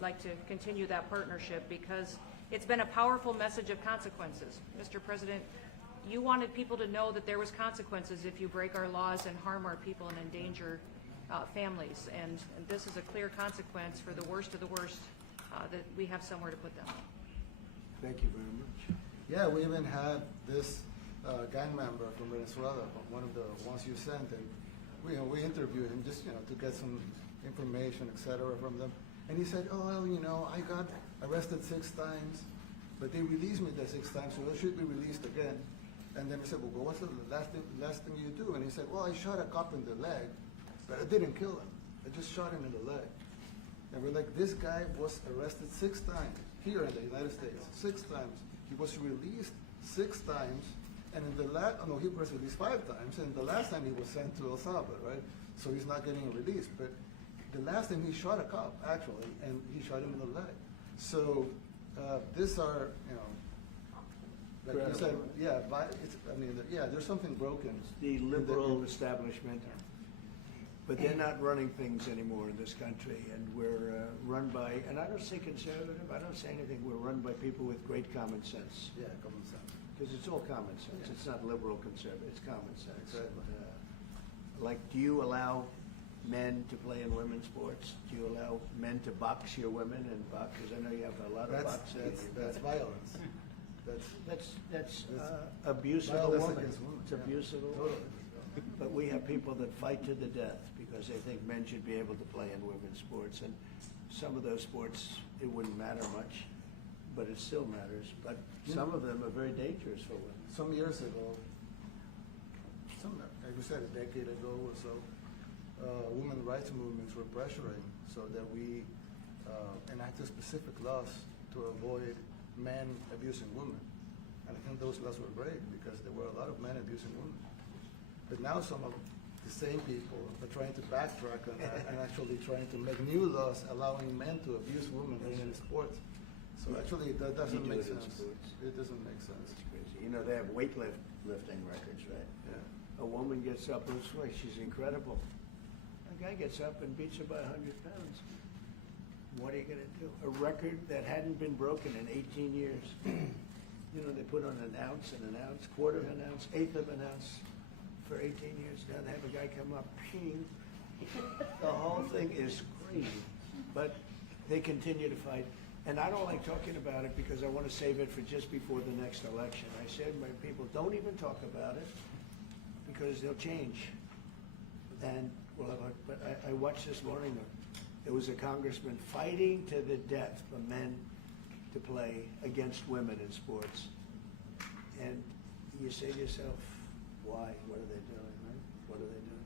we'd like to continue that partnership because it's been a powerful message of consequences. Mr. President, you wanted people to know that there was consequences if you break our laws and harm our people and endanger families, and this is a clear consequence for the worst of the worst, that we have somewhere to put them. Thank you very much. Yeah, we even had this gang member from Venezuela, one of the ones you sent, and we interviewed him just to get some information, etc., from them. And he said, "Oh, well, I got arrested 6 times, but they released me the 6 times, so I should be released again." And then we said, "Well, what's the last thing you do?" And he said, "Well, I shot a cop in the leg, but I didn't kill him. I just shot him in the leg." And we're like, this guy was arrested 6 times here in the United States, 6 times. He was released 6 times, and in the he was released 5 times, and the last time he was sent to El Salvador, right? So he's not getting released. But the last time he shot a cop, actually, and he shot him in the leg. So these are, like you said, there's something broken. It's the liberal establishment, but they're not running things anymore in this country, and we're run by, and I don't say conservative, I don't say anything, we're run by people with great common sense. Yeah, common sense. Because it's all common sense. Yeah. It's not liberal conservative, it's common sense. Exactly. Like, do you allow men to play in women's sports? Do you allow men to box your women and box? Because I know you have a lot of boxing. That's violence. That's abuse of a violence woman. against women. It's abuse of a woman. But we have people that fight to the death because they think men should be able to play in women's sports. And some of those sports, it wouldn't matter much, but it still matters. But some of them are very dangerous for women. Some years ago, like we said, a decade ago or so, women's rights movements were pressuring so that we enacted specific laws to avoid men abusing women. And I think those laws were great because there were a lot of men abusing women. But now some of the same people are trying to backtrack on that and actually trying to make new laws allowing men to abuse women in sports. So actually that doesn't make sense. It doesn't make sense. It's crazy. They have weightlifting records, right? Yeah. A woman gets up this way, she's incredible. A guy gets up and beats her by 100 pounds. What are you going to do? A record that hadn't been broken in 18 years. They put on an ounce, quarter of an ounce, eighth of an ounce for 18 years. Now they have a guy come up, ping. The whole thing is crazy. But they continue to fight. And I don't like talking about it because I want to save it for just before the next election. I said to my people, don't even talk about it because they'll change. And but I watched this morning. There was a congressman fighting to the death for men to play against women in sports. And you say to yourself, why? What are they doing, right? What are they doing?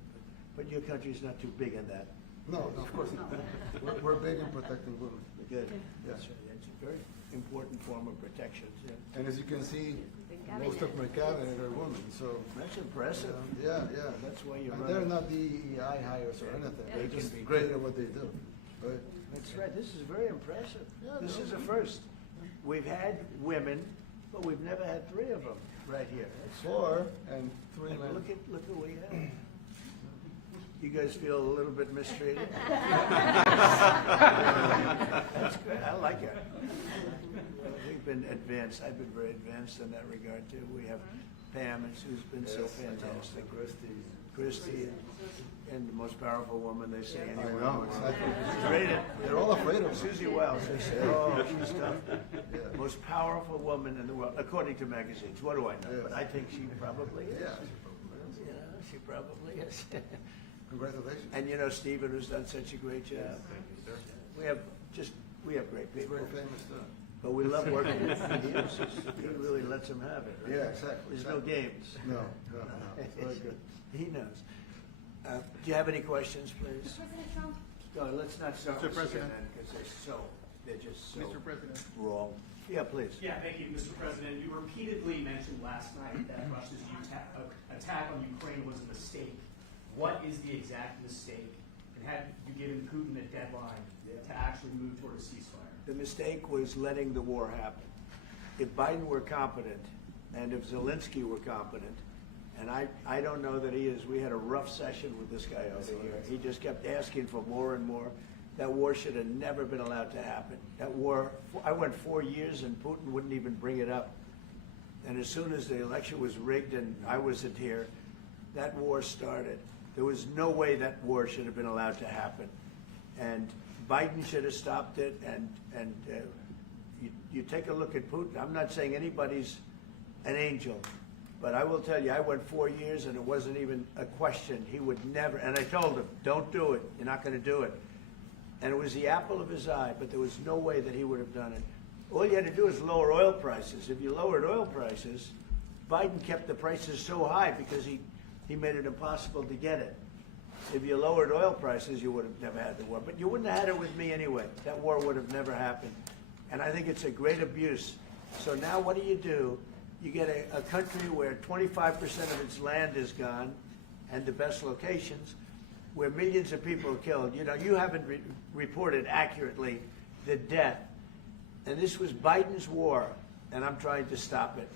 But your country's not too big in that. No, of course not. We're big in protecting women. Good. Yeah. That's right. It's a very important form of protection. Yeah. And as you can see, most of my cabinet are women, so. That's impressive. Yeah. That's why you're And running. they're not DEI hires or anything. They're just great at what they do. Right? That's right. This is very impressive. Yeah, This no. is a first. We've had women, but we've never had 3 of them right here. That's 4 and 3 And men. look at what we have. You guys feel a little bit mistreated? That's good. I like it. We've been advanced. I've been very advanced in that regard too. We have Pam, who's been so fantastic. Christy, and the most powerful woman they say I anywhere. know, exactly. She's rated. They're all afraid of her. Susie Wells, they say, oh, she's tough. Most powerful woman in the world, according to magazines. What do I know? Yes. But I think she probably is. Yeah. She probably is. Congratulations. And Stephen, who's done such a great job. We have great people. Very famous too. But we love working with him. He really lets them have it. Right? Yeah, exactly. There's no games. No. It's very good. He knows. Do you have any questions, please? President Trump? No, let's not start Mr. with President. CNN because they're just so Mr. President. wrong. Yeah, please. Yeah, thank you, Mr. President. You repeatedly mentioned last night that Russia's attack on Ukraine was a mistake. What is the exact mistake? And have you given Putin a deadline to actually move toward a ceasefire? The mistake was letting the war happen. If Biden were competent, and if Zelensky were competent, and I don't know that he is. We had a rough session with this guy over here. He just kept asking for more and more. That war should have never been allowed to happen. That war, I went 4 years and Putin wouldn't even bring it up. And as soon as the election was rigged and I wasn't here, that war started. There was no way that war should have been allowed to happen. And Biden should have stopped it. And you take a look at Putin. I'm not saying anybody's an angel, but I will tell you, I went 4 years and it wasn't even a question. He would never, and I told him, don't do it. You're not going to do it. And it was the apple of his eye, but there was no way that he would have done it. All you had to do is lower oil prices. If you lowered oil prices, Biden kept the prices so high because he made it impossible to get it. If you lowered oil prices, you would have never had the war. But you wouldn't have had it with me anyway. That war would have never happened. And I think it's a great abuse. So now what do? You get a country where 25% of its land is gone, and the best locations, where millions of people are killed. You know, you haven't reported accurately the death. And this was Biden's war, and I'm trying to stop it.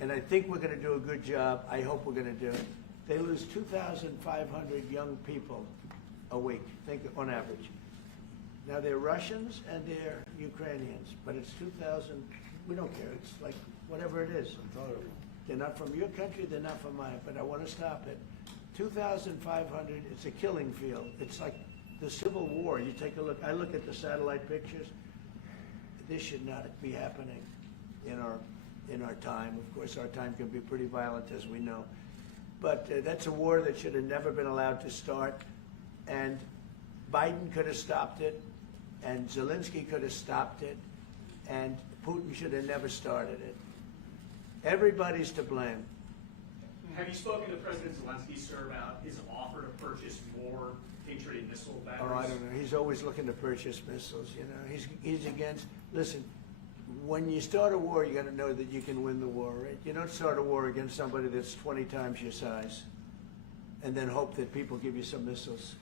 And I think we're going to do a good job. I hope we're going to do it. They lose 2,500 young people a week, think on average. Now they're Russians and they're Ukrainians, but it's 2,000. We don't care. It's like whatever it is. They're not from your country. They're not from mine. But I want to stop it. 2,500. It's a killing field. It's like the Civil War. You take a look. I look at the satellite pictures. This should not be happening in our time. Of course, our time can be pretty violent, as we know. But that's a war that should have never been allowed to start. And Biden could have stopped it, and Zelensky could have stopped it, and Putin should have never started it. Everybody's to blame. Have you spoken to President Zelensky, sir, about his offer to purchase more Patriot missile batteries? Oh, I don't know. He's always looking to purchase missiles. You know, he's against. Listen, when you start a war, you got to know that you can win the war, right? You don't start a war against somebody that's 20 times your size, and then hope that people give you some missiles.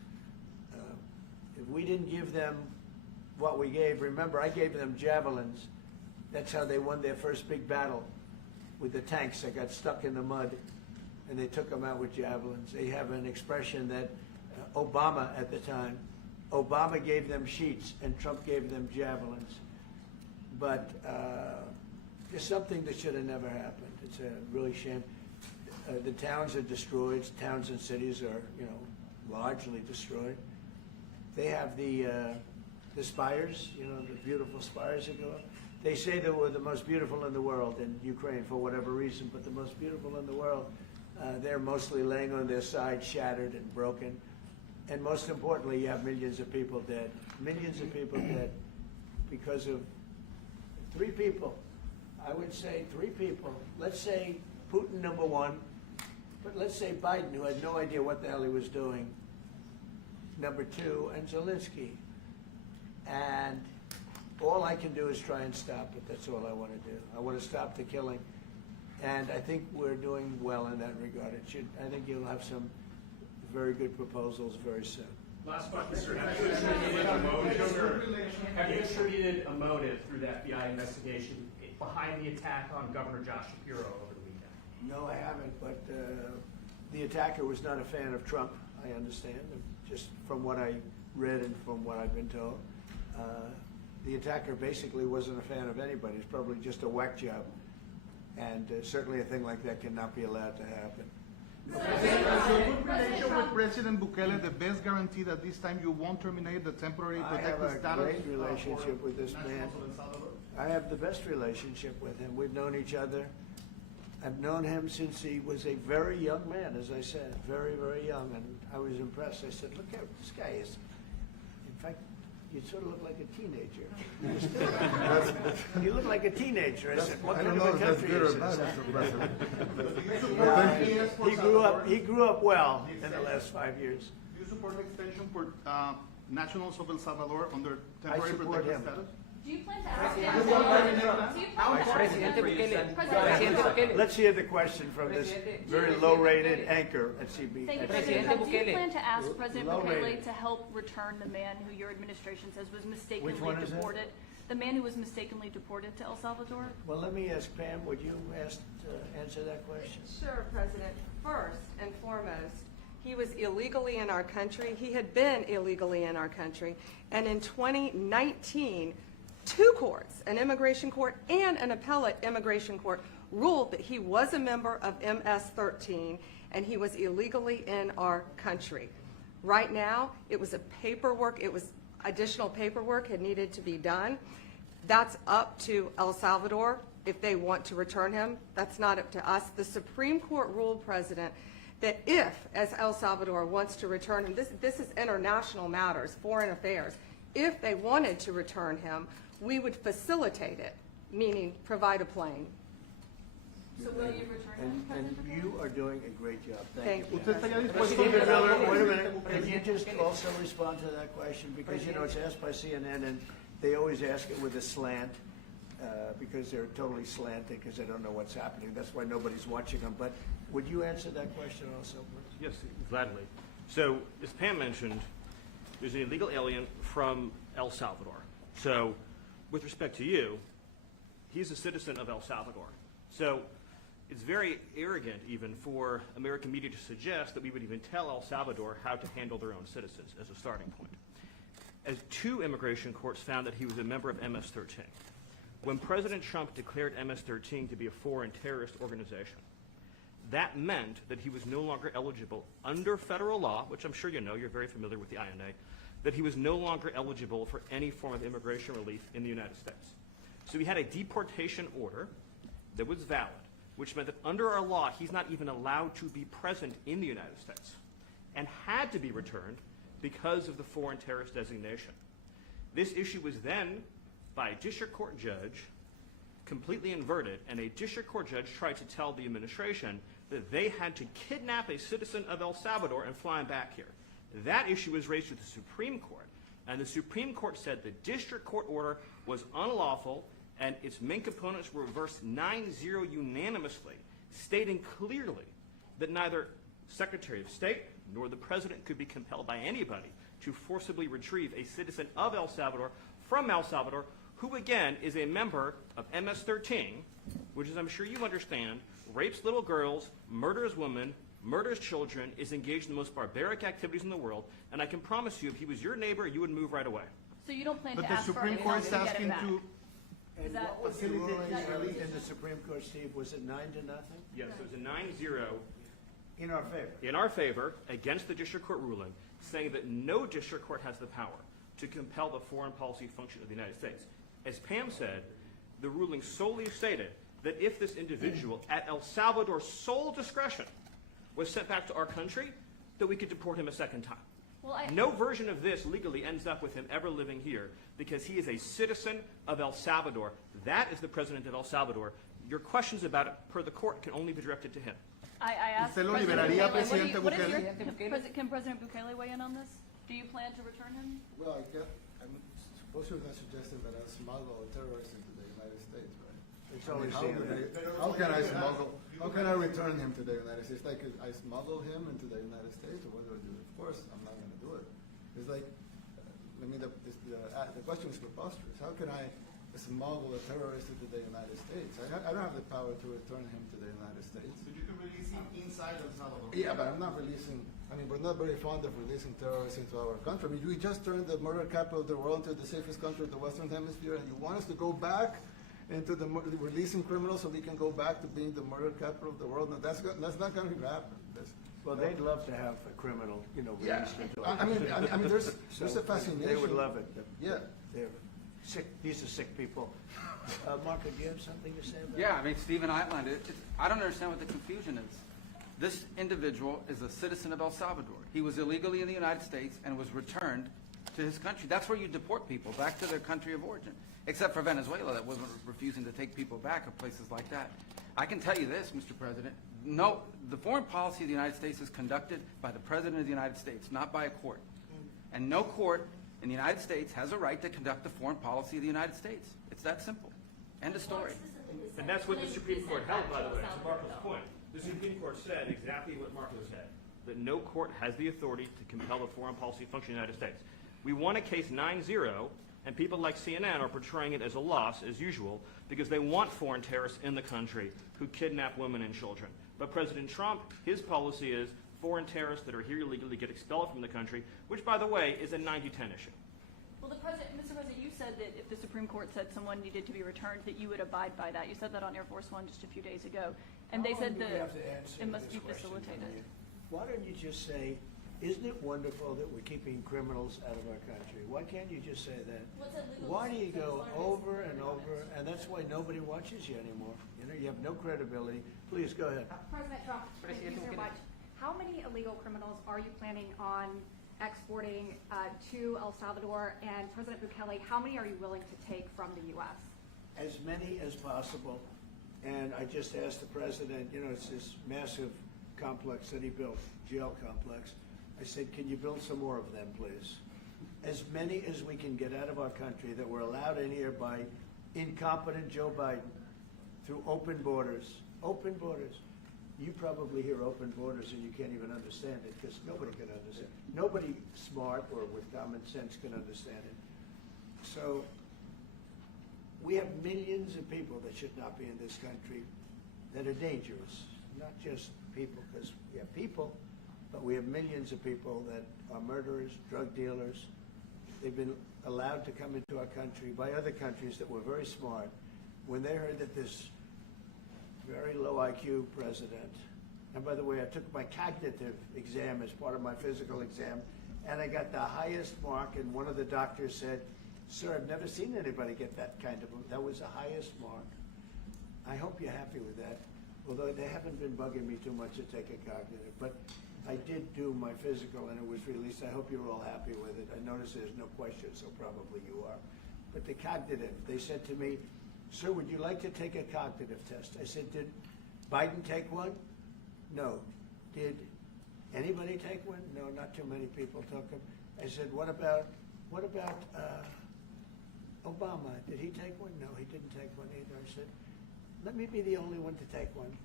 If we didn't give them what we gave, remember, I gave them javelins. That's how they won their first big battle with the tanks that got stuck in the mud, and they took them out with javelins. They have an expression that Obama at the time, Obama gave them sheets and Trump gave them javelins. But it's something that should have never happened. It's a really shame. The towns are destroyed. Towns and cities are, you know, largely destroyed. They have the spires, you know, the beautiful spires that go up. They say they were the most beautiful in the world in Ukraine for whatever reason, but the most beautiful in the world. They're mostly laying on their side, shattered and broken. And most importantly, you have millions of people dead. Millions of people dead because of 3 people. I would say 3 people. Let's say Putin, number 1, but let's say Biden, who had no idea what the hell he was doing, number 2, and Zelensky. And all I can do is try and stop it. That's all I want to do. I want to stop the killing. And I think we're doing well in that regard. I think you'll have some very good proposals very soon. Last question, sir. Have you attributed a motive, sir? Have you attributed a motive through the FBI investigation behind the attack on Governor Josh Shapiro over the weekend? No, I haven't, but the attacker was not a fan of Trump, I understand, just from what I read and from what I've been told. The attacker basically wasn't a fan of anybody. It's probably just a whack job. And certainly a thing like that cannot be allowed to happen. Is your good relation with President Bukele the best guarantee that this time you won't terminate the temporary I have protected a status? great relationship with this man. I have the best relationship with him. We've known each other. I've known him since he was a very young man, as I said, very, very young, and I was impressed. I said, look, this guy is, in fact, you sort of look like a teenager. You look like a teenager. I said, what I kind don't of know a if that's country good is or bad, this? Mr. President. He grew up well in the last 5 years. Do you support the extension for nationals of El Salvador under I temporary support protected him. status? Do you plan to ask him? Presidente Bukele. Presidente Bukele. Let's hear the question from this very low-rated anchor at CB. Thank you, President President. Do you Bukele. plan to ask President Low Bukele rating. to help return the man who your administration says was mistakenly Which one is that? deported? The man who was mistakenly deported to El Salvador? Well, let me ask Pam, would you answer that question? Sure, President. First and foremost, He was illegally in our country. He had been illegally in our country. And in 2019, two courts, an immigration court and an appellate immigration court, ruled that he was a member of MS-13 and he was illegally in our country. Right now, it was additional paperwork had needed to be done. That's up to El Salvador if they want to return him. That's not up to us. The Supreme Court ruled, President, that if, as El Salvador wants to return him, this is international matters, foreign affairs, if they wanted to return him, we would facilitate it, meaning provide a plane. So will you return him, And President Bukele? you are doing a great job. Thank you. ¿Usted estaría But dispuesto Stephen a Miller, retornar wait a al minute, presidente can you Bukele? just also respond to that question? Because, you know, it's asked by CNN, and they always ask it with a slant, because they're totally slanted, because they don't know what's happening. That's why nobody's watching them. But would you answer that question also, please? Yes, gladly. So, as Pam mentioned, there's an illegal alien from El Salvador. So, with respect to you, he's a citizen of El Salvador. So, it's very arrogant even for American media to suggest that we would even tell El Salvador how to handle their own citizens as a starting point. As two immigration courts found that he was a member of MS-13. When President Trump declared MS-13 to be a foreign terrorist organization, that meant that he was no longer eligible under federal law, which I'm sure you know, you're very familiar with the INA, that he was no longer eligible for any form of immigration relief in the United States. So he had a deportation order that was valid, which meant that under our law, he's not even allowed to be present in the United States and had to be returned because of the foreign terrorist designation. This issue was then, by a district court judge, completely inverted, and a district court judge tried to tell the administration that they had to kidnap a citizen of El Salvador and fly him back here. That issue was raised to the Supreme Court, and the Supreme Court said the district court order was unlawful, and its main components were reversed 9-0 unanimously, stating clearly that neither Secretary of State nor the President could be compelled by anybody to forcibly retrieve a citizen of El Salvador from El Salvador, who again is a member of MS-13, which, as I'm sure you understand, rapes little girls, murders women, murders children, is engaged in the most barbaric activities in the world, and I can promise you, if he was your neighbor, you would move right away. So you don't plan But to the ask for Supreme any Court help is to get asking him back? to, And that- what was the ruling is that your in the Supreme Court, Steve? Was it 9-0? Yes, it was a 9-0 In our favor? in our favor against the district court ruling, saying that no district court has the power to compel the foreign policy function of the United States. As Pam said, the ruling solely stated that if this individual, at El Salvador's sole discretion, was sent back to our country, that we could deport him a second time. Well, No version of this legally ends up with him ever living here because he is a citizen of El Salvador. That is the president of El Salvador. Your questions about it, per the court, can only be directed to him. I asked ¿Usted lo President liberaría, Bukele, Presidente what is Bukele? can President Bukele weigh in on this? Do you plan to return him? Well, I'm suppose you're not suggesting that I smuggle a terrorist into the United States, right? It's I mean, always how can I smuggle, how can I return him to the United States? Like, I smuggle him into the United States, or what do I do? Of course, I'm not gonna do it. It's like, the question is preposterous. How can I smuggle a terrorist into the United States? I don't have the power to return him to the United States. so you can release him inside El Salvador. Yeah, but I'm not releasing, we're not very fond of releasing terrorists into our country. We just turned the murder capital of the world into the safest country of the Western Hemisphere, and you want us to go back into releasing criminals so we can go back to being the murder capital of the world? No, that's not going to happen. Well, they'd love to have a criminal, Yeah, released into I mean, there's a fascination. They would love it. Yeah. They're sick, these are sick people. Marco, do you have something to say about Yeah, I mean, Stephen outlined it. I don't understand what the confusion is. This individual is a citizen of El Salvador. He was illegally in the United States and was returned to his country. That's where you deport people, back to their country of origin, except for Venezuela that wasn't refusing to take people back, or places like that. I can tell you this, Mr. President. No, the foreign policy of the United States is conducted by the President of the United States, not by a court. And no court in the United States has a right to conduct the foreign policy of the United States. It's that simple. End of story. And that's what the Supreme Court held, by the way, to Marco's point. The Supreme Court said exactly what Marco said, that no court has the authority to compel the foreign policy function of the United States. We won a case 9-0, and people like CNN are portraying it as a loss, as usual, because they want foreign terrorists in the country who kidnap women and children. But President Trump, his policy is foreign terrorists that are here illegally get expelled from the country, which, by the way, is a 90-10 issue. Well, Mr. President, you said that if the Supreme Court said someone needed to be returned, that you would abide by that. You said that on Air Force One just a few days ago. And they said that it must be facilitated. Why don't you just say, isn't it wonderful that we're keeping criminals out of our country? Why can't you just say that? Why do you go over and over, and that's why nobody watches you anymore. You know, you have no credibility. Please, go ahead. President Trump, thank you so much. How many illegal criminals are you planning on exporting to El Salvador? And President Bukele, how many are you willing to take from the U.S.? As many as possible. And I just asked the president, you know, it's this massive complex that he built, jail complex. I said, can you build some more of them, please? As many as we can get out of our country that were allowed in here by incompetent Joe Biden through open borders. Open borders. You probably hear open borders and you can't even understand it because nobody can understand. Nobody smart or with common sense can understand it. So we have millions of people that should not be in this country that are dangerous. Not just people, because we have people, but we have millions of people that are murderers, drug dealers. They've been allowed to come into our country by other countries that were very smart. When they heard that this very low IQ president, and by the way, I took my cognitive exam as part of my physical exam, and I got the highest mark, and one of the doctors said, sir, I've never seen anybody get that kind of, that was the highest mark. I hope you're happy with that, although they haven't been bugging me too much to take a cognitive, but I did do my physical and it was released. I hope you're all happy with it. I notice there's no question, so probably you are. But the cognitive, they said to me, sir, would you like to take a cognitive test? I said, did Biden take one? No. Did anybody take one? No, not too many people took them. I said, what about Obama? Did he take one? No, he didn't take one either. I said, let me be the only one to take one.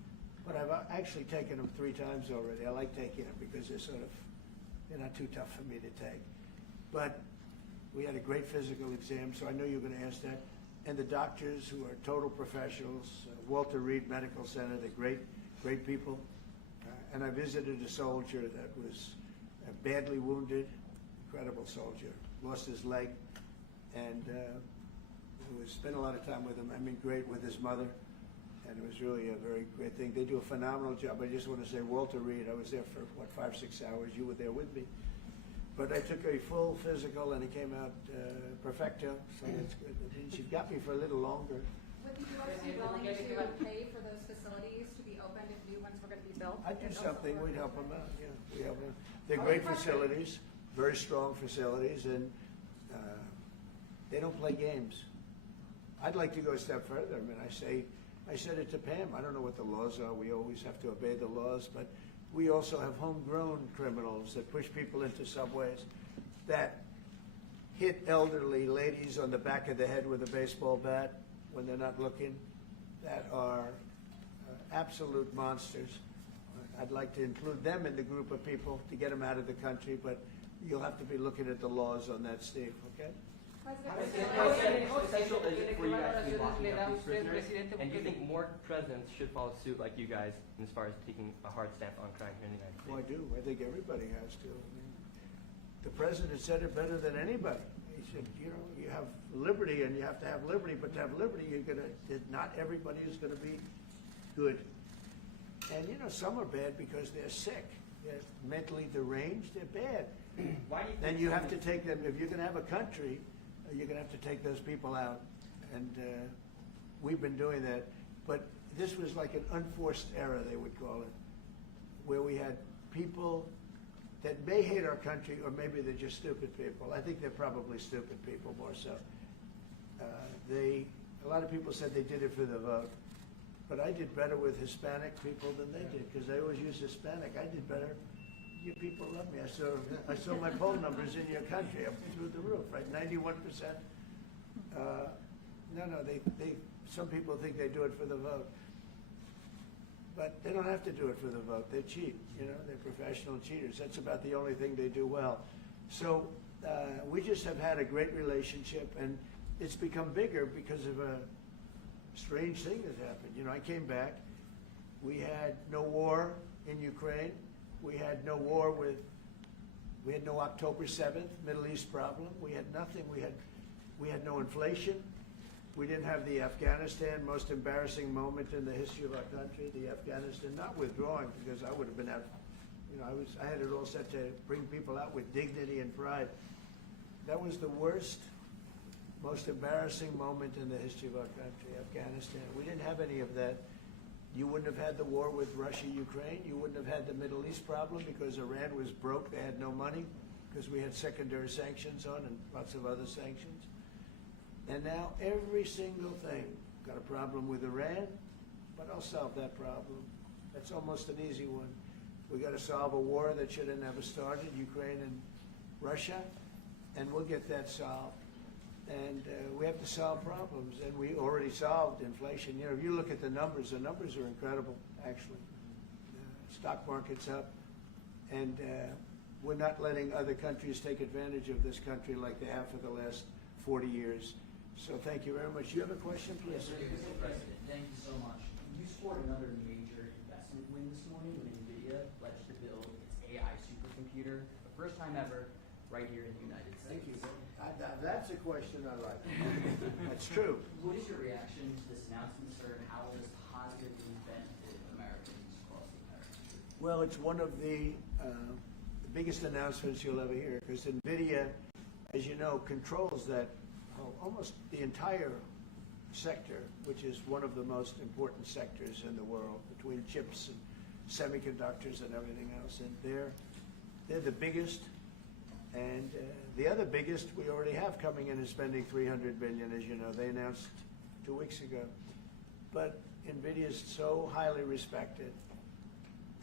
But I've actually taken them 3 times already. I like taking them because they're not too tough for me to take. But we had a great physical exam, so I know you're going to ask that. And the doctors who are total professionals, Walter Reed Medical Center, they're great people. And I visited a soldier that was badly wounded, incredible soldier, lost his leg, and spent a lot of time with him. I mean, great with his mother, and it was really a very great thing. They do a phenomenal job. I just want to say, Walter Reed, I was there for, 5-6 hours. You were there with me. But I took a full physical, and it came out perfecto, so that's good. She got me for a little longer. Would the U.S. be willing to pay for those facilities to be opened if new ones were going to be built? I'd do something. We'd help them out. Yeah, we help them. They're great facilities, very strong facilities, and they don't play games. I'd like to go a step further. I mean, I said it to Pam. I don't know what the laws are. We always have to obey the laws, but we also have homegrown criminals that push people into subways, that hit elderly ladies on the back of the head with a baseball bat when they're not looking, that are absolute monsters. I'd like to include them in the group of people to get them out of the country, but you'll have to be looking at the laws on that, Steve, okay? How essential is it for you guys to be locking up these prisoners? And do you think more presidents should follow suit like you guys as far as taking a hard stance on crime here in the United States? Well, I do. I think everybody has to. I mean, the president said it better than anybody. He said, you know, you have liberty and you have to have liberty, but to have liberty, not everybody is going to be good. And, you know, some are bad because they're sick. They're mentally deranged. They're bad. Why do you think then you have to take them, if you're going to have a country, you're going to have to take those people out. And we've been doing that. But this was like an unforced error, they would call it, where we had people that may hate our country, or maybe they're just stupid people. I think they're probably stupid people more so. A lot of people said they did it for the vote. But I did better with Hispanic people than they did, because they always use Hispanic. I did better. You people love me. I saw my poll numbers in your country up through the roof, right? 91%. Some people think they do it for the vote. But they don't have to do it for the vote. They cheat, you know, they're professional cheaters. That's about the only thing they do well. So we just have had a great relationship, and it's become bigger because of a strange thing that happened. You know, I came back. We had no war in Ukraine. We had no war with, we had no October 7th Middle East problem. We had nothing. We had no inflation. We didn't have the Afghanistan most embarrassing moment in the history of our country, the Afghanistan not withdrawing, because I would have been out, I had it all set to bring people out with dignity and pride. That was the worst, most embarrassing moment in the history of our country, Afghanistan. We didn't have any of that. You wouldn't have had the war with Russia, Ukraine. You wouldn't have had the Middle East problem because Iran was broke. They had no money because we had secondary sanctions on and lots of other sanctions. And now every single thing, got a problem with Iran, but I'll solve that problem. That's almost an easy one. We got to solve a war that should have never started, Ukraine and Russia, and we'll get that solved. And we have to solve problems, and we already solved inflation. If you look at the numbers are incredible, actually. Stock market's up, and we're not letting other countries take advantage of this country like they have for the last 40 years. So thank you very much. You have a question, please? Yes, Mr. President, thank you so much. You scored another major investment win this morning when NVIDIA pledged to build its AI supercomputer, the first time ever, right here in the United States. Thank you. That's a question I like. That's true. What is your reaction to this announcement, sir, and how will this positively benefit Americans across the entire country? Well, it's one of the biggest announcements you'll ever hear, because NVIDIA, as you know, controls that almost the entire sector, which is one of the most important sectors in the world, between chips and semiconductors and everything else. And they're the biggest. And the other biggest we already have coming in is spending $300 billion, as you know. They announced 2 weeks ago. But NVIDIA is so highly respected.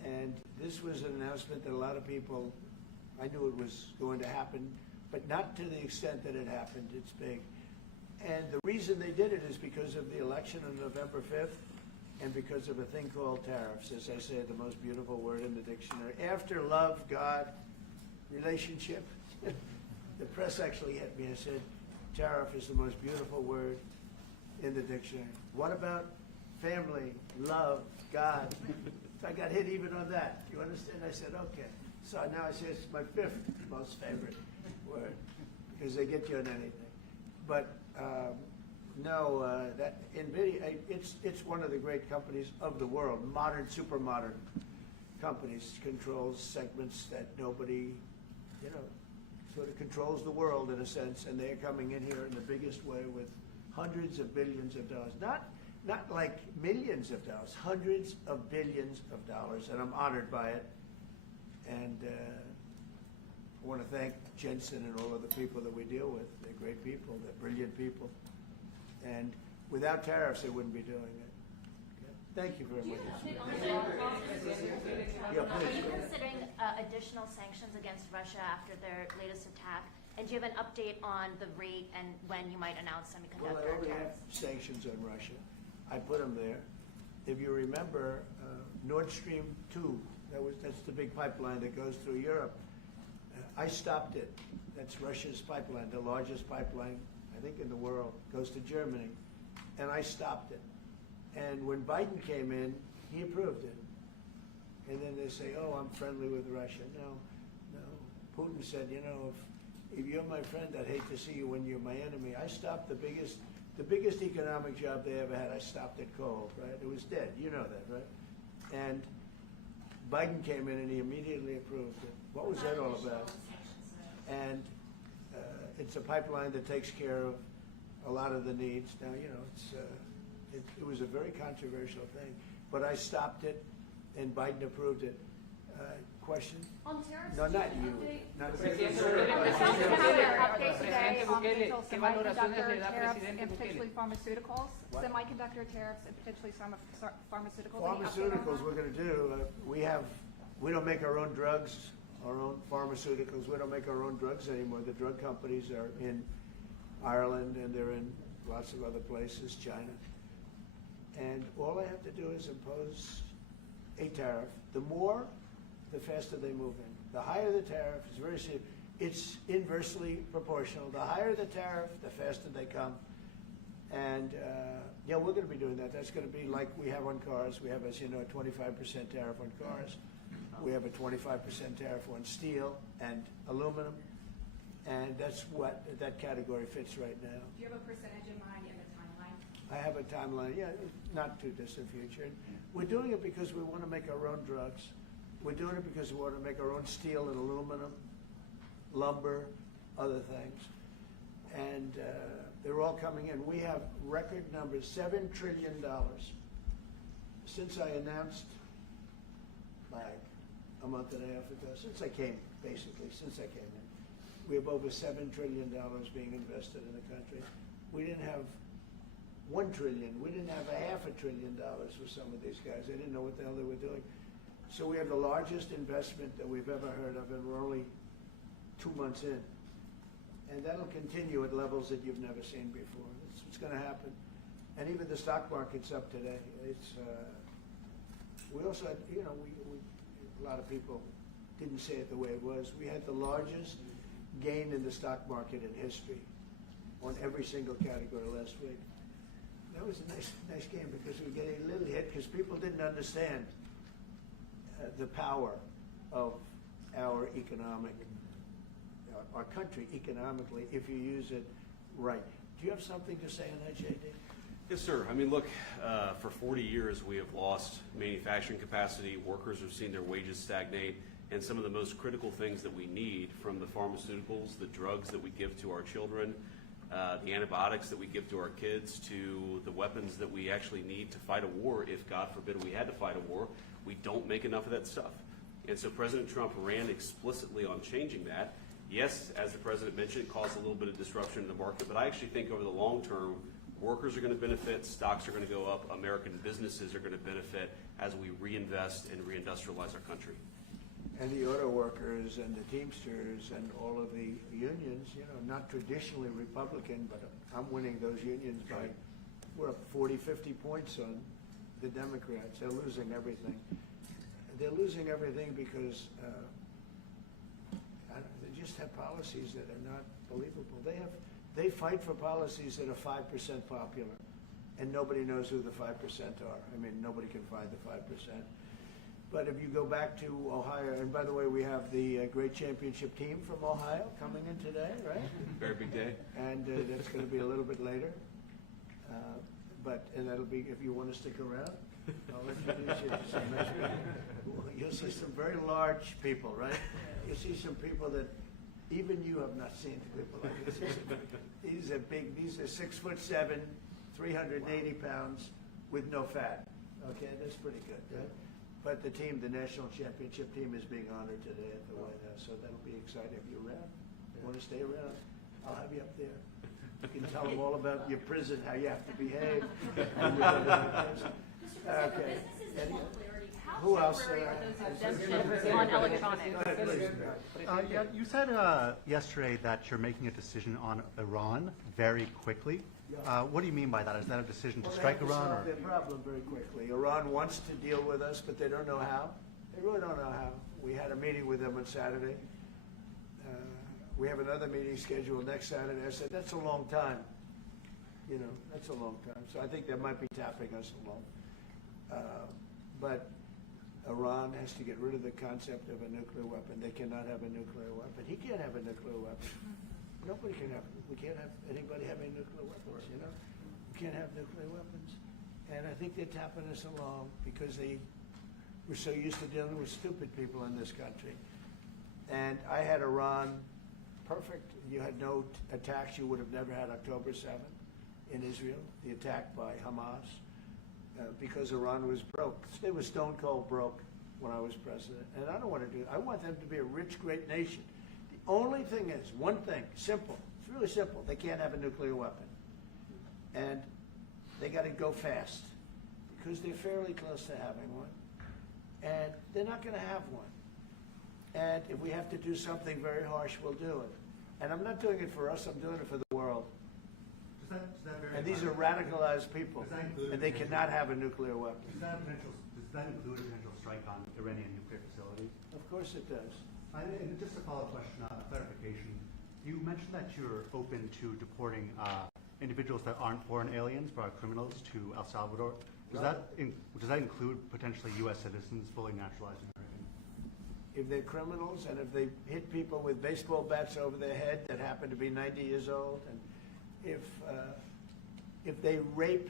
And this was an announcement that a lot of people, I knew it was going to happen, but not to the extent that it happened. It's big. And the reason they did it is because of the election on November 5th and because of a thing called tariffs. As I say, the most beautiful word in the dictionary. After love, God, relationship, the press actually hit me and said, tariff is the most beautiful word in the dictionary. What about family, love, God? So I got hit even on that. You understand? I said, okay. So now I say it's my 5th most favorite word because they get you on anything. But that NVIDIA, it's one of the great companies of the world, modern, super modern companies, controls segments that nobody, sort of controls the world in a sense, and they're coming in here in the biggest way with hundreds of billions of dollars. Not like millions of dollars, hundreds of billions of dollars, and I'm honored by it. And I want to thank Jensen and all of the people that we deal with. They're great people, they're brilliant people. And without tariffs, they wouldn't be doing it. Okay. Thank you very much. Yeah, Are please. you considering additional sanctions against Russia after their latest attack? And do you have an update on the rate and when you might announce Well, semiconductor I already have tariffs? sanctions on Russia. I put them there. If you remember, Nord Stream 2, that's the big pipeline that goes through Europe. I stopped it. That's Russia's pipeline, the largest pipeline, I think, in the world. Goes to Germany. And I stopped it. And when Biden came in, he approved it. And then they say, oh, I'm friendly with Russia. No. Putin said, if you're my friend, I'd hate to see you when you're my enemy. I stopped the biggest economic job they ever had. I stopped it cold, right? It was dead. You know that, right? And Biden came in and he immediately approved it. What was that all about? And it's a pipeline that takes care of a lot of the needs. Now, it was a very controversial thing, but I stopped it, and Biden approved it. Question? On tariffs, No, not you. Not you. We're supposed to have an update today on potential semiconductor tariffs and potentially pharmaceuticals. What? Semiconductor tariffs and potentially pharmaceuticals. Any update on Pharmaceuticals, that? we're going to do. We don't make our own drugs, our own pharmaceuticals. We don't make our own drugs anymore. The drug companies are in Ireland and they're in lots of other places, China. And all I have to do is impose a tariff. The more, the faster they move in. The higher the tariff, it's very simple. It's inversely proportional. The higher the tariff, the faster they come. And we're going to be doing that. That's going to be like we have on cars. We have, as you know, a 25% tariff on cars. We have a 25% tariff on steel and aluminum, and that's what that category fits right now. Do you have a percentage in mind and a timeline? I have a timeline, yeah, not too distant future. We're doing it because we want to make our own drugs. We're doing it because we want to make our own steel and aluminum, lumber, other things. And they're all coming in. We have record numbers, $7 trillion. Since I announced, like a month and a half ago, since I came in, we have over $7 trillion being invested in the country. We didn't have $1 trillion. We didn't have $500 billion for some of these guys. They didn't know what the hell they were doing. So we have the largest investment that we've ever heard of, and we're only 2 months in. And that'll continue at levels that you've never seen before. It's what's going to happen. And even the stock market's up today. It's we also had, you know, we a lot of people didn't say it the way it was. We had the largest gain in the stock market in history on every single category last week. That was a nice game because we were getting a little hit because people didn't understand the power of our economic, our country economically, if you use it right. Do you have something to say on that, JD? Yes, sir. I mean, look, for 40 years we have lost manufacturing capacity. Workers have seen their wages stagnate, and some of the most critical things that we need, from the pharmaceuticals, the drugs that we give to our children, the antibiotics that we give to our kids, to the weapons that we actually need to fight a war, if God forbid we had to fight a war, we don't make enough of that stuff. And so President Trump ran explicitly on changing that. Yes, as the President mentioned, it caused a little bit of disruption in the market, but I actually think over the long term, workers are going to benefit, stocks are going to go up, American businesses are going to benefit as we reinvest and reindustrialize our country. And the auto workers and the Teamsters and all of the unions, you know, not traditionally Republican, but I'm winning those unions by, we're up 40, 50 points on the Democrats. They're losing everything. They're losing everything because they just have policies that are not believable. They fight for policies that are 5% popular, and nobody knows who the 5% are. I mean, nobody can find the 5%. But if you go back to Ohio, and by the way, we have the great championship team from Ohio coming in today, right? Very big day. And that's going to be a little bit later. And that'll be, if you want to stick around, I'll introduce you to some nice people. You'll see some very large people, right? You'll see some people that even you have not seen people like this. These are big, these are 6'7", 380 pounds with no fat. Okay, that's pretty good, right? But the team, the national championship team, is being honored today at the White House, so that'll be exciting. If you're around, want to stay around, I'll have you up there. You can tell them all about your prison, how you have to behave. Okay. Who else? On electronics. Yeah, you said yesterday that you're making a decision on Iran very quickly. What do you mean by that? Is that a decision to strike Iran? They have to solve their problem very quickly. Iran wants to deal with us, but they don't know how. They really don't know how. We had a meeting with them on Saturday. We have another meeting scheduled next Saturday. I said, that's a long time. You know, that's a long time. So I think they might be tapping us along. But Iran has to get rid of the concept of a nuclear weapon. They cannot have a nuclear weapon. He can't have a nuclear weapon. Nobody can have. We can't have anybody having nuclear weapons. You know, we can't have nuclear weapons. And I think they're tapping us along because we're so used to dealing with stupid people in this country. And I had Iran perfect. You had no attacks. You would have never had October 7th in Israel, the attack by Hamas, because Iran was broke. They were stone cold broke when I was president. And I don't want to do it. I want them to be a rich, great nation. The only thing is, one thing, simple. It's really simple. They can't have a nuclear weapon. And they got to go fast because they're fairly close to having one. And they're not going to have one. And if we have to do something very harsh, we'll do it. And I'm not doing it for us, I'm doing it for the world. And these are radicalized people, and they cannot have a nuclear weapon. Does that include a potential strike on Iranian nuclear facilities? Of course it does. And just a follow-up question, a clarification. You mentioned that you're open to deporting individuals that aren't foreign aliens but are criminals to El Salvador. Does that include potentially U.S. citizens, fully naturalized Americans? if they're criminals and if they hit people with baseball bats over their head that happen to be 90 years old, and if they rape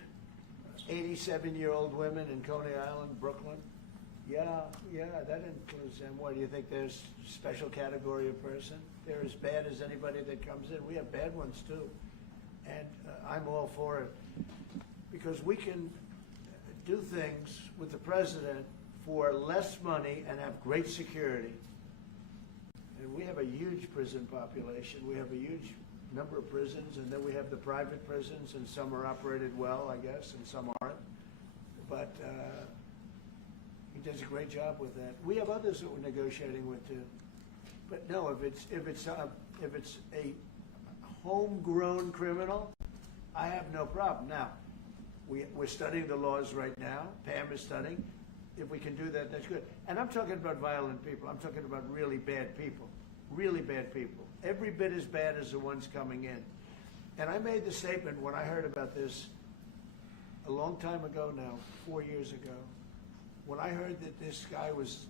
87-year-old women in Coney Island, Brooklyn, yeah, that includes them. What, do you think there's a special category of person? They're as bad as anybody that comes in. We have bad ones too. And I'm all for it. Because we can do things with the president for less money and have great security. And we have a huge prison population. We have a huge number of prisons, and then we have the private prisons, and some are operated well, I guess, and some aren't. But he does a great job with that. We have others that we're negotiating with too. But no, if it's a homegrown criminal, I have no problem. Now, we're studying the laws right now. Pam is studying. If we can do that, that's good. And I'm talking about violent people. I'm talking about really bad people. Really bad people. Every bit as bad as the ones coming in. And I made the statement when I heard about this a long time ago now, 4 years ago. When I heard that this guy was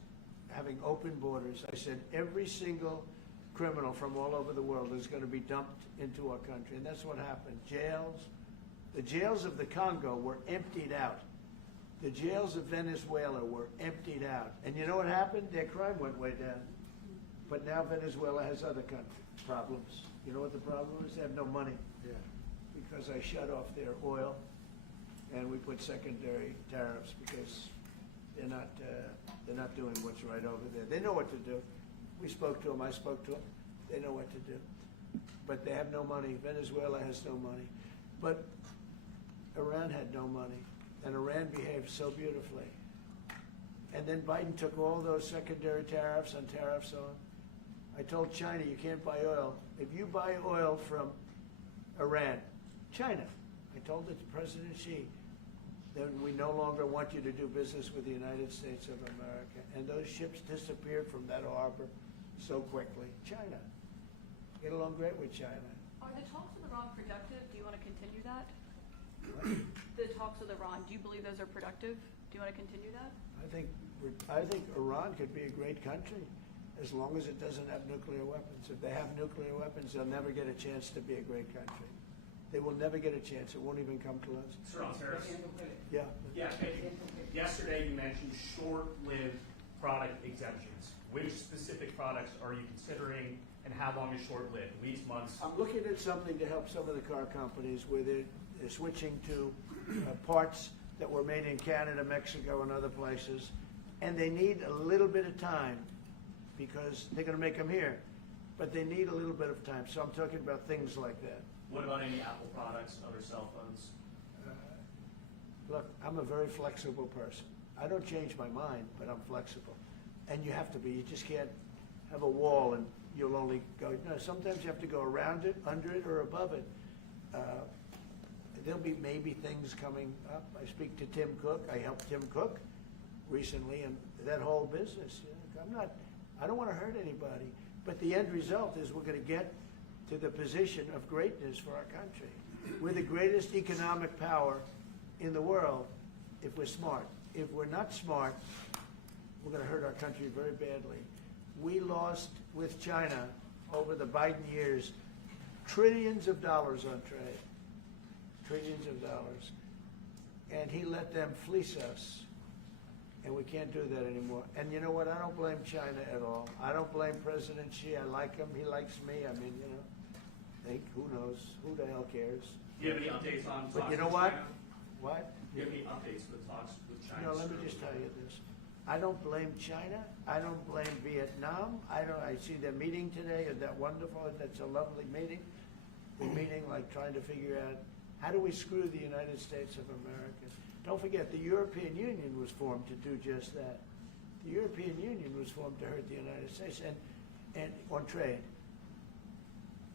having open borders, I said every single criminal from all over the world is going to be dumped into our country. And that's what happened. Jails. The jails of the Congo were emptied out. The jails of Venezuela were emptied out. And you know what happened? Their crime went way down. But now Venezuela has other problems. You know what the problem is? They have no money. Yeah. Because I shut off their oil, and we put secondary tariffs because they're not doing what's right over there. They know what to do. We spoke to them. I spoke to them. They know what to do. But they have no money. Venezuela has no money. But Iran had no money. And Iran behaved so beautifully. And then Biden took all those secondary tariffs and tariffs on. I told China, you can't buy oil. If you buy oil from Iran, China, I told it to President Xi, then we no longer want you to do business with the United States of America. And those ships disappeared from that harbor so quickly. China. Get along great with China. Are the talks with Iran productive? Do you want to continue that? The talks with Iran, do you believe those are productive? Do you want to continue that? I think Iran could be a great country as long as it doesn't have nuclear weapons. If they have nuclear weapons, they'll never get a chance to be a great country. They will never get a chance. It won't even come close. Sir, on tariffs. Yeah. Yeah, thank you. Yesterday you mentioned short-lived product exemptions. Which specific products are you considering, and how long is short-lived? Weeks, months? I'm looking at something to help some of the car companies with it. They're switching to parts that were made in Canada, Mexico, and other places, and they need a little bit of time because they're going to make them here, but they need a little bit of time. So I'm talking about things like that. What about any Apple products, other cell phones? Look, I'm a very flexible person. I don't change my mind, but I'm flexible. And you have to be. You just can't have a wall and you'll only go. No, sometimes you have to go around it, under it, or above it. There'll be maybe things coming up. I speak to Tim Cook. I helped Tim Cook recently, and that whole business. I don't want to hurt anybody, but the end result is we're going to get to the position of greatness for our country. We're the greatest economic power in the world if we're smart. If we're not smart, we're going to hurt our country very badly. We lost with China over the Biden years trillions of dollars on trade. Trillions of dollars. And he let them fleece us. And we can't do that anymore. And you know what? I don't blame China at all. I don't blame President Xi. I like him. He likes me. I mean, you know, who knows? Who the hell cares? Do you have any updates on talks But you know with what? China? What? Do you have any updates for the talks with China? No, let me just tell you this. I don't blame China. I don't blame Vietnam. I see their meeting today. Is that wonderful? That's a lovely meeting. They're meeting like trying to figure out how do we screw the United States of America. Don't forget, the European Union was formed to do just that. The European Union was formed to hurt the United States and on trade.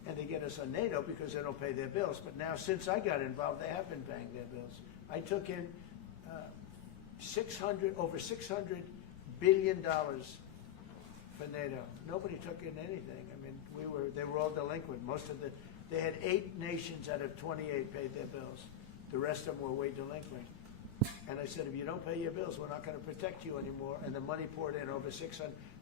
And they get us on NATO because they don't pay their bills. But now, since I got involved, they have been paying their bills. I took in over $600 billion for NATO. Nobody took in anything. I mean, they were all delinquent. They had 8 nations out of 28 paid their bills. The rest of them were way delinquent. And I said, if you don't pay your bills, we're not going to protect you anymore. And the money poured in over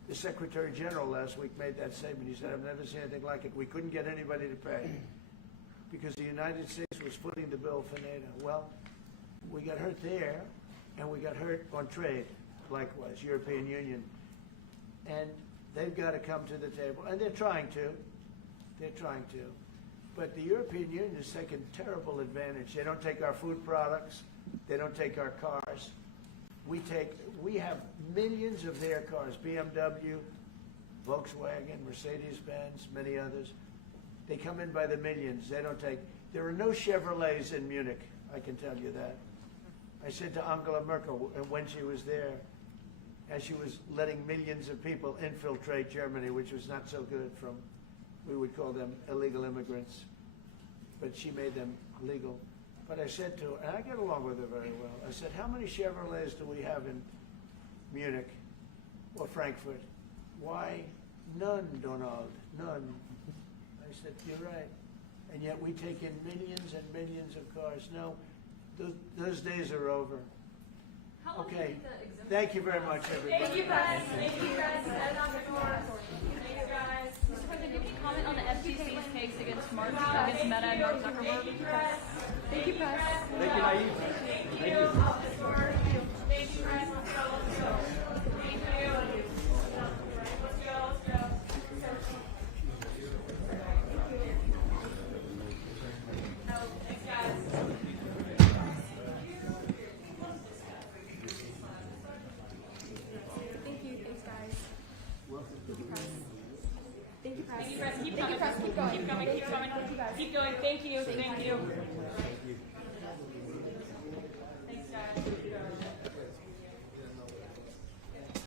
The Secretary General last week made that statement. He said, I've never seen anything like it. We couldn't get anybody to pay because the United States was footing the bill for NATO. Well, we got hurt there, and we got hurt on trade, likewise, European Union. And they've got to come to the table, and they're trying to. They're trying to. But the European Union has taken terrible advantage. They don't take our food products. They don't take our cars. We have millions of their cars, BMW, Volkswagen, Mercedes-Benz, many others. They come in by the millions. They don't take, there are no Chevrolets in Munich, I can tell you that. I said to Angela Merkel when she was there, as she was letting millions of people infiltrate Germany, which was not so good from, we would call them illegal immigrants, but she made them legal. But I said to her, and I get along with her very well, I said, how many Chevrolets do we have in Munich or Frankfurt? Why, none, Donald, none. I said, you're right. And yet we take in millions and millions of cars. No, those days are over. Okay, thank you very much, everybody. Thank you, guys. Thank you, guys. Stand on the floor. Thank you, guys. Mr. President, do you have any comment on the FTC's case against Meta and Mark Zuckerberg? Thank you, press. Thank you, Nayib. Thank you. Thank you, guys. Let's go. Thank you. Let's go. Thanks, guys. Thank you. Thanks, guys. Thank you, press. Thank you, press. Thank you, press. Keep Thank you, coming. press. Keep going. Keep coming. Keep coming. Thank you, guys. Keep going. Thank you. Thank you.